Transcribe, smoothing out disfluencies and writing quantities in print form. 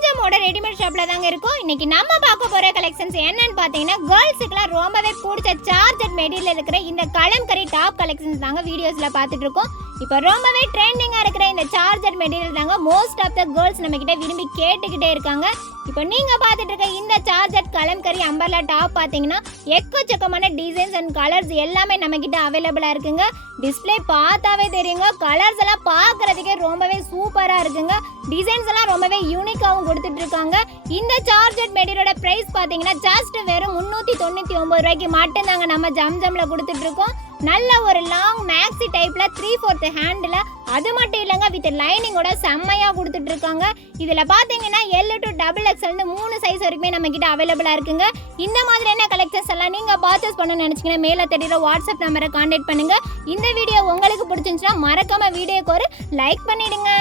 ஜம்ஜமோட readymade ஷாப்ல தாங்க இருக்கும். இன்னைக்கு நம்ம பார்க்க போற கலெக்ஷன்ஸ் என்னன்னு பாத்தீங்கன்னா கேர்ள்ஸுக்குலாம் ரொம்பவே பிடிச்ச சார்ஜர் மெட்டீரியல் இருக்கிற இந்த கலம்கரி டாப் கலெக்ஷன்ஸ் தாங்க வீடியோஸ்ல பார்த்துட்டு இருக்கோம். இப்போ ரொம்பவே ட்ரெண்டிங்கா இருக்கிற இந்த சார்ஜர் மெட்டீரியல் தாங்க மோஸ்ட் ஆஃப் த கேர்ள்ஸ் நம்ம கிட்ட விரும்பி கேட்டுக்கிட்டே இருக்காங்க. இப்போ நீங்க பார்த்துட்டு இருக்க இந்த சார்ஜர் கலம்கரி அம்பர்லா டாப் பாத்தீங்கன்னா எக்கச்சக்கமான டிசைன்ஸ் அண்ட் கலர்ஸ் எல்லாமே நம்ம கிட்ட அவைலபிளா இருக்குங்க. டிஸ்பிளே பார்த்தாவே தெரியுங்க, கலர்ஸ் எல்லாம் பார்க்கறதுக்கே ரொம்பவே சூப்பரா இருக்குங்க. டிசைன்ஸ் எல்லாம் ரொம்பவே யூனிக்காவும் கொடுத்துட்டு இருக்காங்க. இந்த சார்ஜர் மெட்டீரியலோட பிரைஸ் பாத்தீங்கன்னா ஜஸ்ட் வெறும் 399 ரூபாய்க்கு மட்டும் தாங்க நம்ம ஜம்ஜம்ல கொடுத்துட்டு இருக்கோம். நல்ல ஒரு லாங் மேக்ஸி டைப்ல 3/4 ஹேண்ட்ல, அது மட்டும் இல்லைங்க வித் லைனிங்கோட செம்மையா கொடுத்துட்டு இருக்காங்க. இதுல பாத்தீங்கன்னா L to XXL 3 சைஸ் வரைக்குமே நம்ம கிட்ட அவைலபிளா இருக்குங்க. இந்த மாதிரியான கலெக்ஷன்ஸ் எல்லாம் நீங்க பர்ச்சேஸ் பண்ணணும்னு நினைச்சீங்கன்னா மேல தெரியுற வாட்ஸ்அப் நம்பரை கான்டாக்ட் பண்ணுங்க. இந்த வீடியோ உங்களுக்கு பிடிச்சிருந்துச்சுன்னா மறக்காம வீடியோக்கு ஒரு லைக் பண்ணிடுங்க.